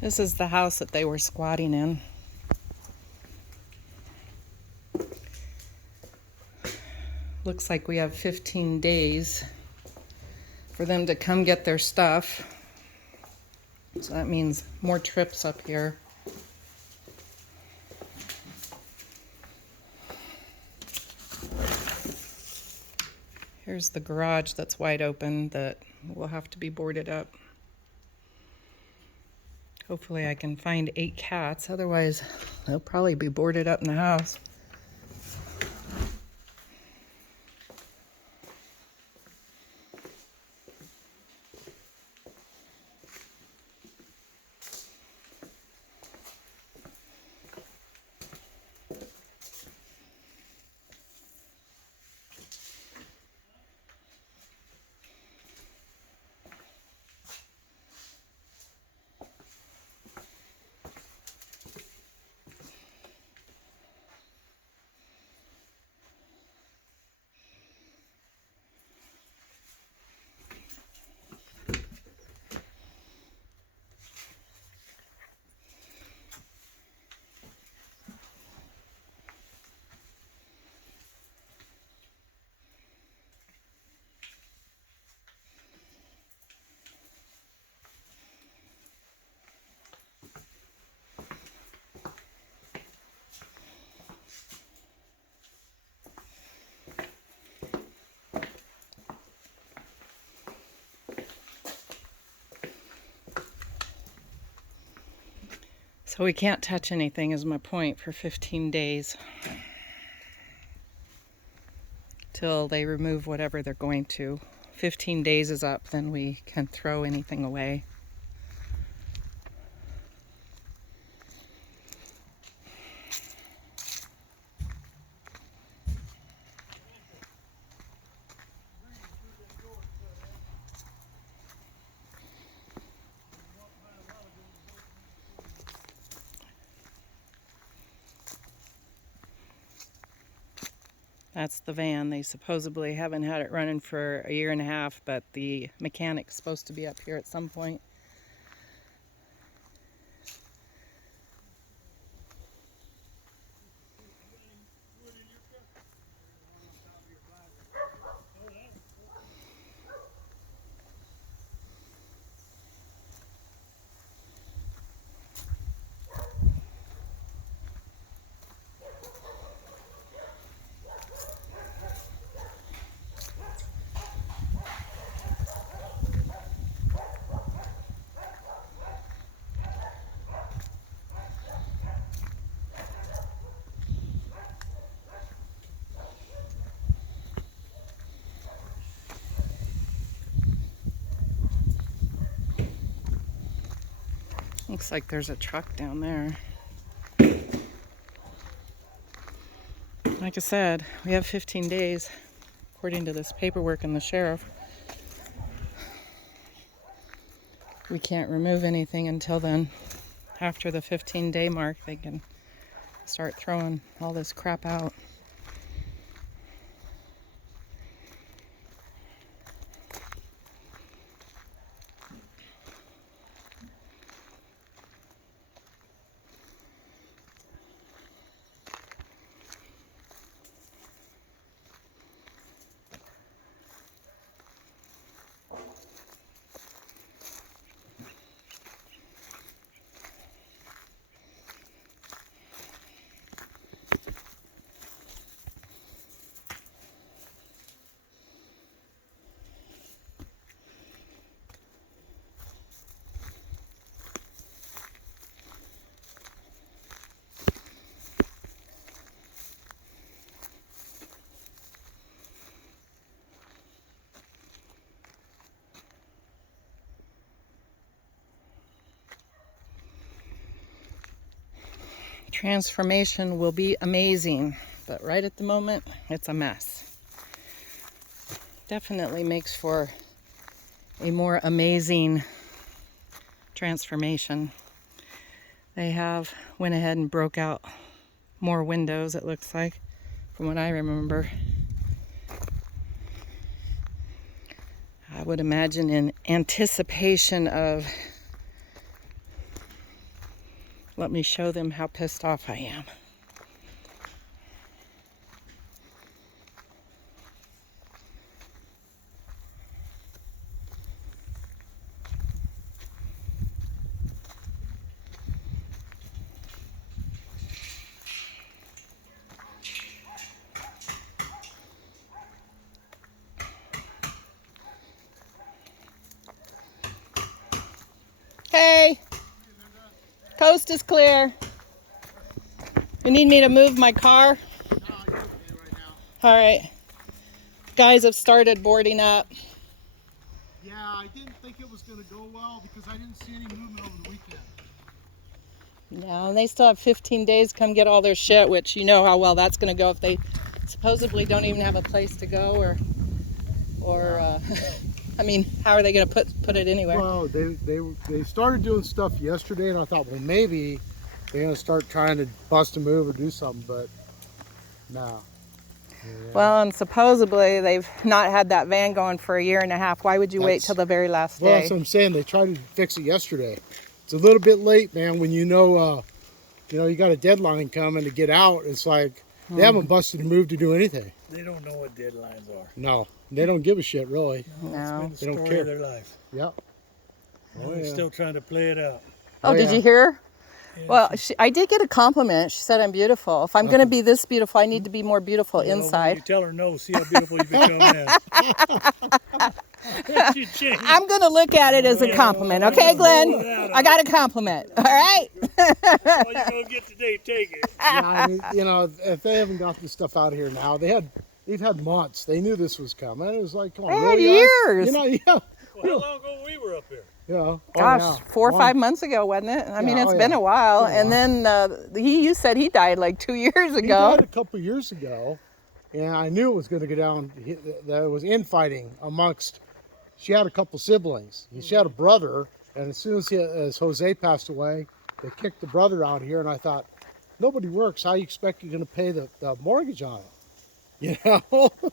This is the house that they were squatting in. Looks like we have 15 days for them to come get their stuff. So that means more trips up here. Here's the garage that's wide open that will have to be boarded up. Hopefully I can find 8 cats, otherwise they'll probably be boarded up in the house. So we can't touch anything is my point for 15 days. Till they remove whatever they're going to. 15 days is up, then we can throw anything away. That's the van. They supposedly haven't had it running for a year and a half, but the mechanic's supposed to be up here at some point. Looks like there's a truck down there. Like I said, we have 15 days, according to this paperwork and the sheriff. We can't remove anything until then. After the 15-day mark, they can start throwing all this crap out. Transformation will be amazing, but right at the moment, it's a mess. Definitely makes for a more amazing transformation. They have went ahead and broke out more windows, it looks like, from what I remember. I would imagine in anticipation of let me show them how pissed off I am. Hey, coast is clear. You need me to move my car? No, you're okay right now. All right. Guys have started boarding up. Yeah, I didn't think it was going to go well because I didn't see any movement over the weekend. No, and they still have 15 days to come get all their shit, which you know how well that's going to go if they supposedly don't even have a place to go or I mean, how are they going to put it anywhere? Well, they started doing stuff yesterday, and I thought, well, maybe they're going to start trying to bust a move or do something, but no. Yeah. Well, and supposedly they've not had that van going for a year and a half. Why would you wait till the very last Well, day? that's what I'm saying. They tried to fix it yesterday. It's a little bit late, man, when you know you got a deadline coming to get out. It's like they haven't busted a move to do anything. They don't know what deadlines are. No, they don't give a shit, really. No. It's They been don't the story care. of their life. Yep. And Oh, they're yeah. still trying to play it out. Oh, Oh, did yeah. you hear her? Yeah, Well, I did get a compliment. She said I'm beautiful. If I'm going to be this beautiful, I need to be more beautiful well, when inside. you tell her no, see how beautiful you become then. She changed. I'm going to look at it as a compliment. Okay, Glenn? I got a compliment. All right? All you're going to get today, take it. Yeah, I mean, if they haven't got this stuff out of here now, they've had months. They knew this was coming. It was like, come on, They had really, guys? years. Yeah. Well, how long ago we were up here? Yeah. Oh, Gosh, yeah. 4 or Long- 5 months ago, wasn't it? I mean, Yeah, it's oh, been yeah. a while. Been a And then you said he died like 2 years He ago. died a couple of years ago, and I knew it was going to go down. There was infighting amongst. She had a couple siblings. She had a brother, and as soon as Jose passed away, they kicked the brother out here. And I thought, nobody works. How you expect you're going to pay the mortgage on it? You know?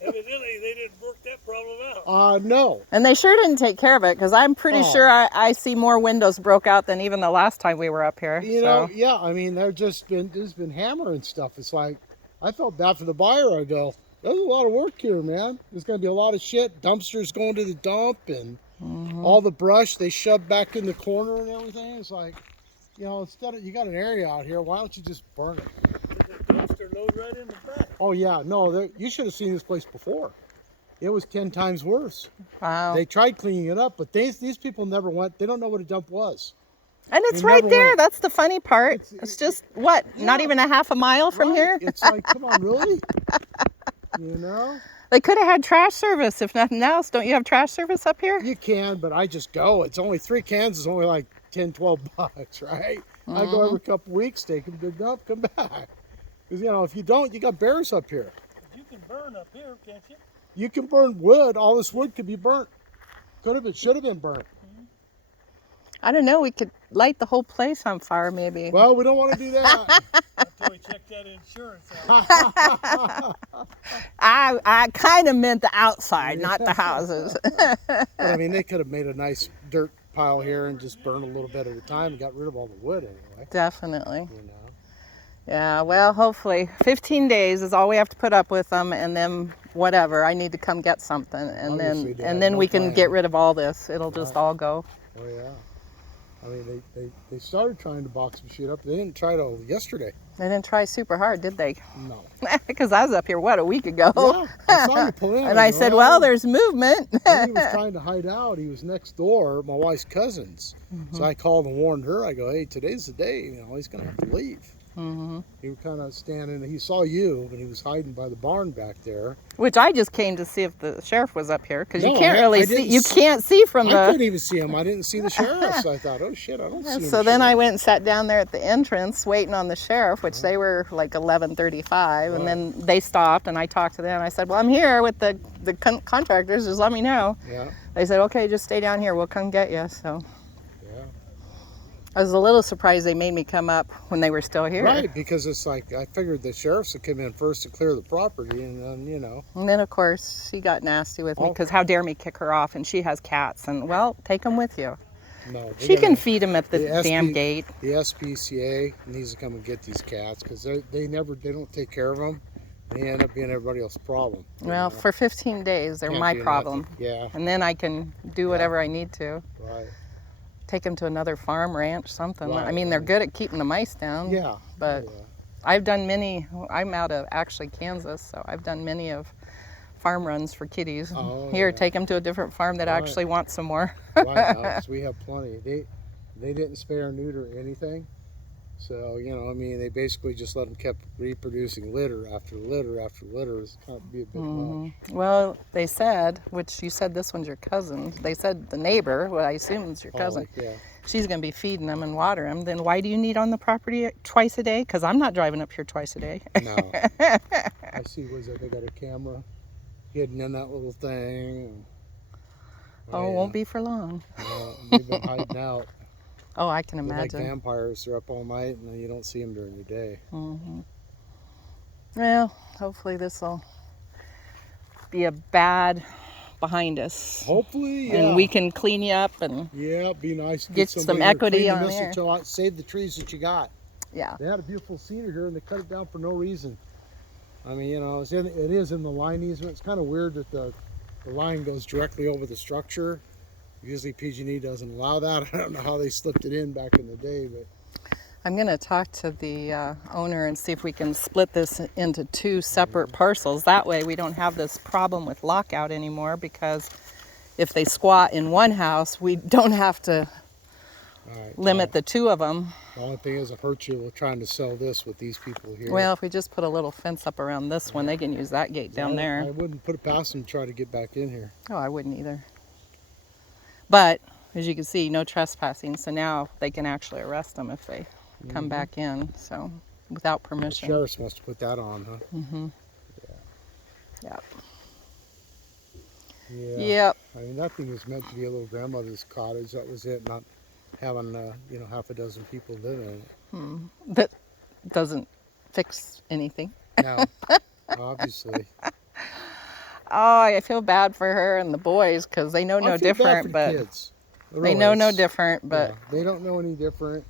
Evidently, they didn't work that problem out. No. And they sure didn't take care of it because I'm pretty Oh. sure I see more windows broke out than even the last time we were up here. You so. know, yeah. I mean, there's been hammering stuff. It's like I felt bad for the buyer. I go, there's a lot of work here, man. There's going to be a lot of shit. Dumpsters going to the dump and all the brush they shoved back in the corner and everything. It's like, instead of you got an area out here, why don't you just burn it? The dumpster load right in the back. Oh yeah, no, you should have seen this place before. It was 10 times worse. Wow. They tried cleaning it up, but these people never went. They don't know what a dump was. And it's We right never there. went. That's the funny part. It's just, what, not Yeah. even a half a mile from Right? here? It's like, come on, really? You know? They could have had trash service, if nothing else. Don't you have trash service up here? You can, but I just go. It's only 3 cans. It's only like 10, 12 bucks, right? I go every couple weeks, take them to the dump, come back. Because, if you don't, you got bears up here. You can burn up here, can't you? You can burn wood. All this wood could be burnt. Should have been burnt. I don't know. We could light the whole place on fire, maybe. Well, we don't want to do that. Until we check that insurance out. I kind of meant the outside, not the houses. But, I mean, they could have made a nice dirt pile here and just burned a little bit at a time and got rid of all the wood anyway. Definitely. You know. Yeah, well, hopefully. 15 days is all we have to put up with them, and then whatever. I need to come get something, and Obviously, they have then no we can plan. get rid of all this. It'll just all go. Oh, yeah. I mean, they started trying to box some shit up. They didn't try to yesterday. They didn't try super hard, did they? No. Because I was up here, what, a week ago? Yeah, I saw you pull in. And I go, said, well, there's movement. When he was trying to hide out. He was next door, my wife's cousins. So I called and warned her. I go, hey, today's the day. He's going to have to leave. He was kind of standing. He saw you, and he was hiding by the barn back there. Which I just came to see if the sheriff was up here, because you No, can't I really didn't see. You can't see from I couldn't the. even see him. I didn't see the sheriff. So I thought, oh, shit, I don't see him. So then I went and sat down there at the entrance waiting on the sheriff, which they were like 11:35, and then they stopped, and I talked to them. I said, well, I'm here with the contractors. Just let me know. Yeah, They said, okay, just stay down here. We'll come get you. So yeah. I was a little surprised they made me come up when they were still here. Right, because it's like, I figured the sheriffs would come in first to clear the property, and then, And then, of course, she got nasty with me Oh. because how dare me kick her off, and she has cats. And, well, take them with you. No. She can feed them at the the damn SB gate. The SPCA needs to come and get these cats because they don't take care of them. They end up being everybody else's problem. you Well, know? for 15 days, they're Can't my do problem. nothing. Yeah, And then I can do whatever I need to. right. Take them to another farm, ranch, something. I Right, mean, they're right. good at keeping the mice down. Yeah, But yeah. I've done many. I'm out of actually Kansas, so I've done many of farm runs for kitties. Oh, Here, yeah. take them to a different farm that Right. actually wants some more. White House, we have plenty. They didn't spay or neuter anything, so I mean, they basically just let them kept reproducing litter after litter after litter. It's kind of be a bit much. Well, they said, which you said this one's your cousin. They said the neighbor, what I assume is your cousin, Yeah. she's going to be feeding them and watering them. Then why do you need on the property twice a day? Because I'm not driving up here twice a day. No. I see. Was that they got a camera hidden in that little thing? Oh, it won't be for long. They've been hiding out. Oh, I can They're like imagine. vampires. They're up all night, and then you don't see them during the day. Well, hopefully this will be a bad behind us. Hopefully, yeah. And we can clean you up and Yeah, it'd be nice to get somebody some to equity clean on the there. mistletoe out, save the trees that you got. yeah. They had a beautiful cedar here, and they cut it down for no reason. I mean, it is in the line easement. It's kind of weird that the line goes directly over the structure. Usually PG&E doesn't allow that. I don't know how they slipped it in back in the day, but I'm going to talk to the owner and see if we can split this into two separate parcels. That way we don't have this problem with lockout anymore, because if they squat in one house, we don't have to all right. limit the two of them. The only thing is it hurts you with trying to sell this with these people here. Well, if we just put a little fence up around this one, they can use that gate down I there. wouldn't put it past them to try to get back in here. Oh, I wouldn't either. But as you can see, no trespassing. So now they can actually arrest them if they come back in. So without The permission. sheriffs must have put that on, huh? Yep. Yeah. Yep. I mean, that thing was meant to be a little grandmother's cottage. That was it, not having, half a dozen people living in it. That doesn't fix anything. No, obviously. Oh, I feel bad for her and the boys because they know I no feel bad for different. the But kids. they know no Really, different. But yeah, they don't know any different.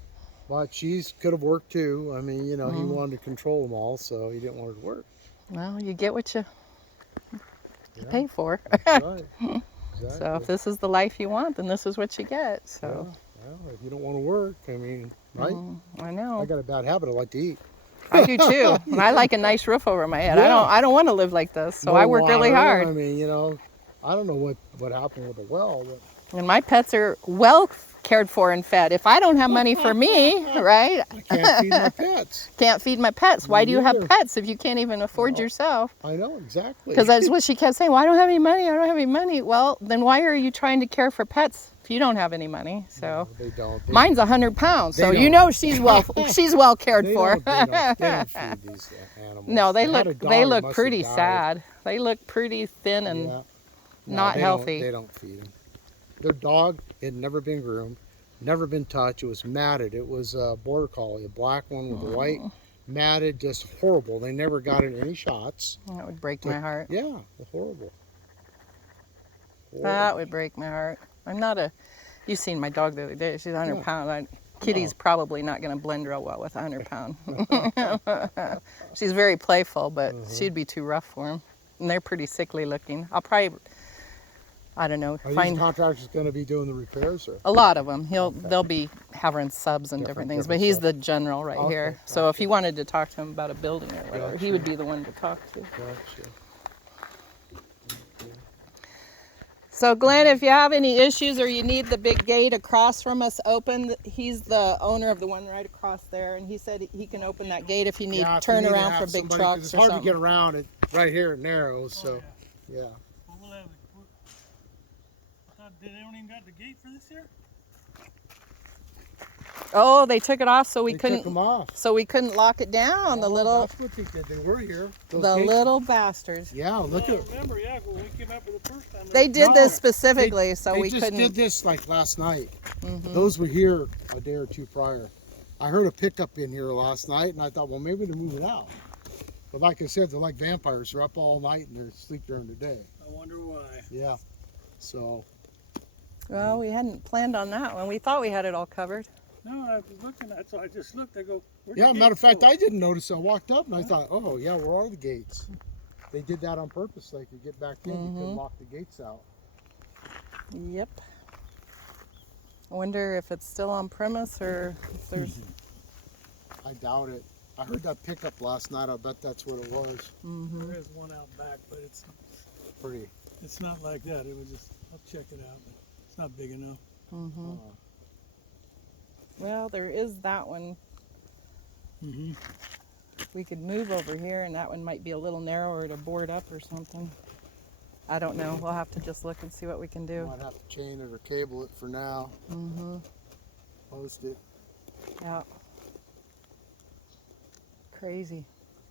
But she's could have worked too. I mean, he wanted to control them all, so he didn't want her to work. well, you get what you Yeah, pay for. that's right. Exactly. So if this is the life you want, then this is what you get. So Well, if you don't want to work, I mean, right? I know. I got a bad habit. I like to eat. I do too. And I like a nice roof over my head. Yeah. I don't want to live like this. So No I work really water. hard. I mean, I don't know what happened with the well, but And my pets are well cared for and fed. If I don't have money for me, right? I can't feed my pets. Can't feed my pets. Why do you have neither. pets if you can't even afford yourself? I know exactly. Because that's what she kept saying. Well, I don't have any money. I don't have any money. Well, then why are you trying to care for pets if you don't have any money? So they don't. They, mine's 100 pounds. So They you don't. know she's well cared they for. don't feed these animals. No, they had a look dog they that look must have pretty died. sad. They look pretty thin and Yeah. No, not they healthy. They don't feed them. Their dog had never been groomed, never been touched. It was matted. It was a border collie, a black one with a white, matted, just horrible. They never got in any shots. that would break my heart. Yeah, horrible. That would break my heart. I'm not a. You seen my dog the other day? She's 100 Yeah. pounds. Kitty's probably not going to blend real well with 100 pound. She's very playful, but she'd be too rough for him. And they're pretty sickly looking. I'll probably, I don't know, Are find these contractors going to be doing the repairs, or? a lot of them. They'll be having subs and different things, but different he's stuff. the general right Okay, here. So if you wanted to talk to him about a building or whatever, he Gotcha. would be the one to talk to. Gotcha. So Glenn, if you have any issues or you need the big gate across from us open, he's the owner of the one right across there, and he said he can open that gate if you need Yeah, if you turn need to around have for big somebody, 'cause trucks it's or hard something. to get around. It right here it narrows, so yeah. Well, we'll have it. They don't even got the gate for this year? Oh, they took it off so we They took couldn't them off. lock it down. The Oh, little That's what they did. They were here. Those the gates- little bastards. Yeah, look I at. remember, yeah, when we came out for the first time. They did No, this specifically so They we just couldn't. did this like last night. Those were here a day or two prior. I heard a pickup in here last night, and I thought, well, maybe they're moving out. But like I said, they're like vampires. They're up all night and they're asleep during the day. I wonder why. Yeah. So Well, we hadn't planned on that one. We thought we had it all covered. No, I was looking at, so I just looked. I go, where'd the Yeah, matter of gates fact, go? I didn't notice. I walked up and I thought, oh yeah, where are the gates? They did that on purpose so they could get back in. You could lock the gates out. Yep. I wonder if it's still on premise or if there's. I doubt it. I heard that pickup last night. I bet that's what it was. Mm-hmm. There is one out back, but Pretty. it's not like that. It was just, I'll check it out, but it's not big enough. Mm-hmm. Well, there is that one. Mm-hmm. We could move over here, and that one might be a little narrower to board up or something. I don't know. We'll have to just look and see what we can do. Might have to chain it or cable it for now. Mm-hmm. Post it. Yeah. Crazy.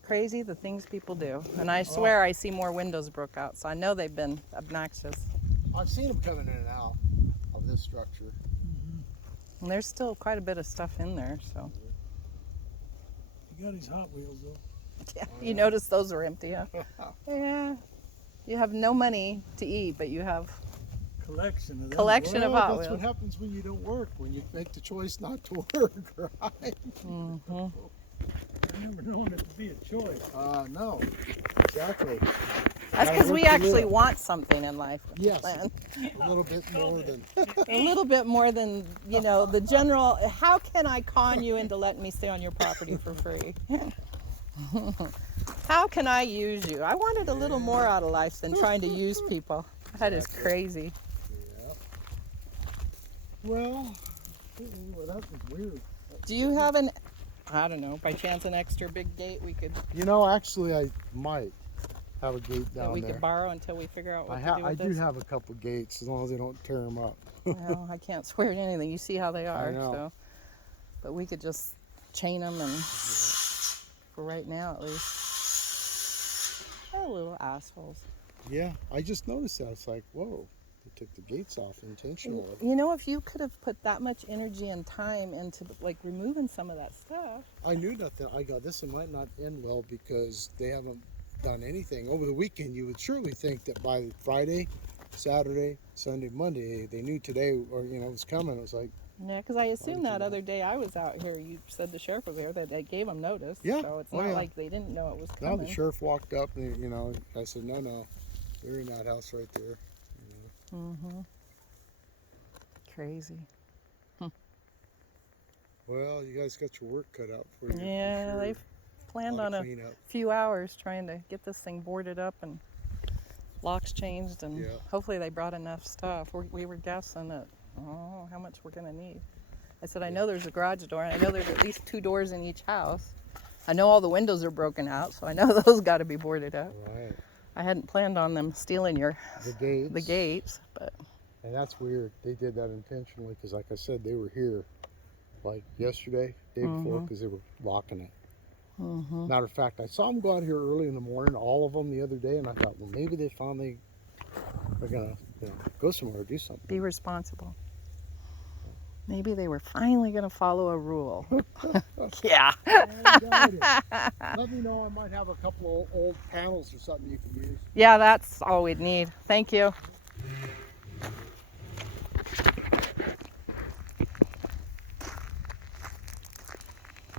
Crazy the things people do. And I swear I see more windows broke out, so I know they've been obnoxious. I've seen them coming in and out of this structure. And there's still quite a bit of stuff in there, so. You got his Hot Wheels though. Yeah, you notice those are empty, huh? Yeah. You have no money to eat, but you have Collection of them. collection of Well, Hot that's Wheels. what happens when you don't work. When you make the choice not to work, right? Mm-hmm. I never known it to be a choice. No. Exactly. That's Gotta because we work to actually live. want something in life. Yes. Plan. A little bit more than. A little bit more than, you know, the general, how can I con you into letting me stay on your property for free? How can I use you? I wanted a little more out of life than trying to use people. That is crazy. Yeah. Well, that was weird. Do you have an, I don't know, by chance an extra big gate we could You know, actually, I might have a gate that down we there. could borrow until we figure out what to do I with do this? have a couple gates as long as they don't tear them up. Well, I can't swear to anything. You see how they are, know. so. But we could just chain them and, for right now at least. Oh, little assholes. Yeah, I just noticed that. It's like, whoa, they took the gates off intentionally. You know, if you could have put that much energy and time into like removing some of that stuff. I knew nothing. I got this. It might not end well because they haven't done anything over the weekend. You would surely think that by Friday, Saturday, Sunday, Monday, they knew today or it was coming. It was like, Yeah, because I assumed you that know? other day I was out here, you said the sheriff was here, that they gave them notice. Yeah. So it's Oh, not yeah. like they didn't know it was no, coming. the sheriff walked up and I said, no, they're in that house right there. Mm-hmm. Crazy. Well, you guys got your work cut out for you. Yeah, for sure. they've planned Lot of on a cleanup. few hours trying to get this thing boarded up and locks changed, and Yeah. hopefully they brought enough stuff. We were guessing at how much we're gonna need. I said I know there's a garage door, and I know there's at least 2 doors in each house. I know all the windows are broken out, so I know those got to be boarded up. Right. I hadn't planned on them stealing The gates. the gates, but And that's weird. They did that intentionally because, like I said, they were here like yesterday, day before, because they were locking it. Matter of fact, I saw them go out here early in the morning, all of them the other day, and I thought, well, maybe they finally are gonna go somewhere or do something. be responsible. Maybe they were finally gonna follow a rule. Yeah. I doubt it. Let me know. I might have a couple of old panels or something you can use. Yeah, that's all we'd need. Thank you.